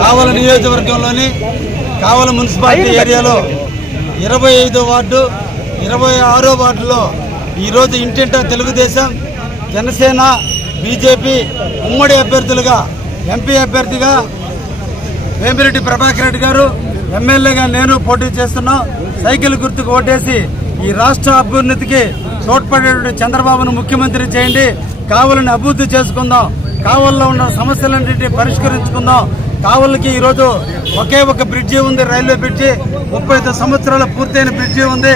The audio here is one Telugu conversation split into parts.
కావల నియోజకవర్గంలోని కావల మున్సిపాలిటీ ఏరియాలో 25వ వార్డు 26వ వార్డులో ఈరోజు ఇంటింటా తెలుగుదేశం జనసేన బీజేపీ ఉమ్మడి అభ్యర్థులుగా ఎంపీ అభ్యర్థిగా వేమిరెడ్డి ప్రభాకర్ రెడ్డి గారు, ఎమ్మెల్యేగా నేను పోటీ చేస్తున్నాం. సైకిల్ గుర్తుకు ఓటేసి ఈ రాష్ట్ర అభ్యున్నతికి తోడ్పడేటువంటి చంద్రబాబును ముఖ్యమంత్రి చేయండి. కావలని అభివృద్ధి చేసుకుందాం. కావల్లో ఉన్న సమస్యలన్నింటినీ పరిష్కరించుకుందాం. కావలికి ఈరోజు ఒకే ఒక బ్రిడ్జి ఉంది, రైల్వే బ్రిడ్జి. 35 సంవత్సరాల పూర్తయిన బ్రిడ్జి ఉంది.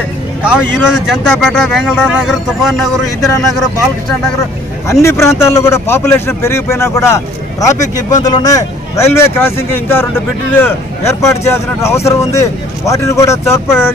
ఈరోజు జనతాపేట, వెంగళరావు నగర్, తుఫాన్ నగర్, ఇందిరానగర్, బాలకృష్ణ నగర్ అన్ని ప్రాంతాల్లో కూడా పాపులేషన్ పెరిగిపోయినా కూడా ట్రాఫిక్ ఇబ్బందులు ఉన్నాయి. రైల్వే క్రాసింగ్ ఇంకా 2 బ్రిడ్జిలు ఏర్పాటు చేయాల్సిన అవసరం ఉంది. వాటిని కూడా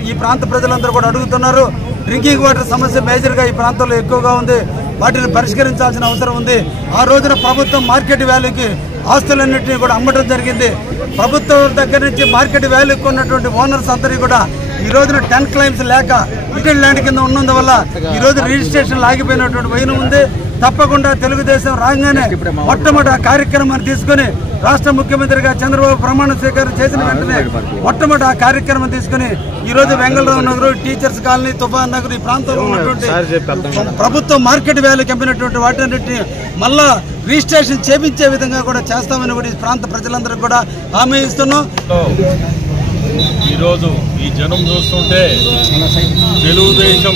ఈ ప్రాంత ప్రజలందరూ కూడా అడుగుతున్నారు. డ్రింకింగ్ వాటర్ సమస్య మేజర్గా ఈ ప్రాంతంలో ఎక్కువగా ఉంది. వాటిని పరిష్కరించాల్సిన అవసరం ఉంది. ఆ రోజున ప్రభుత్వం మార్కెట్ వాల్యూకి ఆస్తులన్నింటినీ కూడా అమ్మడం జరిగింది. ప్రభుత్వం దగ్గర నుంచి మార్కెట్ వాల్యూకి ఉన్నటువంటి ఓనర్స్ అందరినీ కూడా ఈ రోజున 10 క్లైమ్స్ లేక లిటిల్ ల్యాండ్ కింద ఉన్నందువల్ల ఈ రోజు రిజిస్ట్రేషన్ ఆగిపోయినటువంటి వైనం ఉంది. తప్పకుండా తెలుగుదేశం రాగానే మొట్టమొదటి ఆ కార్యక్రమాన్ని తీసుకుని రాష్ట్ర ముఖ్యమంత్రిగా చంద్రబాబు ప్రమాణ స్వీకారం చేసిన వెంటనే మొట్టమొదటి ఆ కార్యక్రమం తీసుకుని ఈ రోజు వెంగళరావు నగర్, టీచర్స్ కాలనీ, తుఫాన్ నగర్ ఈ ప్రాంతంలో ఉన్నటువంటి ప్రభుత్వం మార్కెట్ వాల్యూకి అమ్మినటువంటి వాటిని మళ్ళా రిజిస్ట్రేషన్ చేపించే విధంగా కూడా చేస్తామని కూడా ఈ ప్రాంత ప్రజలందరికీ కూడా హామీ ఇస్తున్నాం. ఈరోజు ఈ జనం చూస్తుంటే తెలుగుదేశం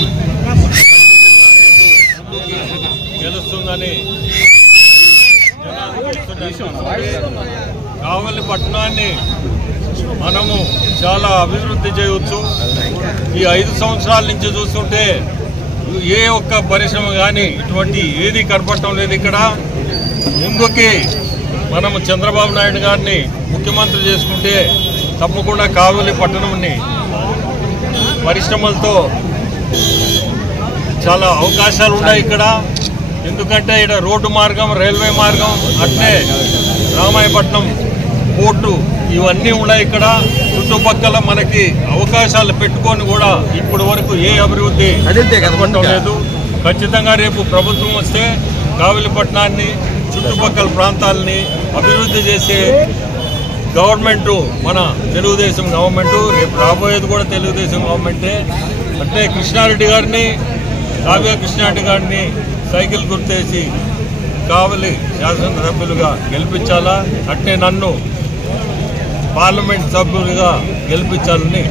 గెలుస్తుందని కావలి పట్టణాన్ని మనము చాలా అభివృద్ధి చేయవచ్చు. ఈ 5 సంవత్సరాల నుంచి చూస్తుంటే ఏ ఒక్క పరిశ్రమ కానీ ఇటువంటి ఏది కనపడటం లేదు. ఇక్కడ ముందుకి మనము చంద్రబాబు నాయుడు గారిని ముఖ్యమంత్రి చేసుకుంటే తప్పకుండా కావలి పట్టణంని పరిశ్రమలతో చాలా అవకాశాలు ఉన్నాయి ఇక్కడ. ఎందుకంటే ఇక్కడ రోడ్డు మార్గం, రైల్వే మార్గం, అట్లే రామాయపట్నం పోర్టు ఇవన్నీ ఉన్నాయి. ఇక్కడ చుట్టుపక్కల మనకి అవకాశాలు పెట్టుకొని కూడా ఇప్పటి వరకు ఏ అభివృద్ధి కనపడటం లేదు. ఖచ్చితంగా రేపు ప్రభుత్వం వస్తే కావలి పట్టణాన్ని, చుట్టుపక్కల ప్రాంతాలని అభివృద్ధి చేసే గవర్నమెంటు మన తెలుగుదేశం గవర్నమెంటు. రేపు రాబోయేది కూడా తెలుగుదేశం గవర్నమెంటే. అంటే కృష్ణారెడ్డి గారిని, కావ్య కృష్ణారెడ్డి గారిని సైకిల్ గుర్తేసి కావలి శాసనసభ్యులుగా గెలిపించాలా, అట్నే నన్ను పార్లమెంట్ సభ్యులుగా గెలిపించాలని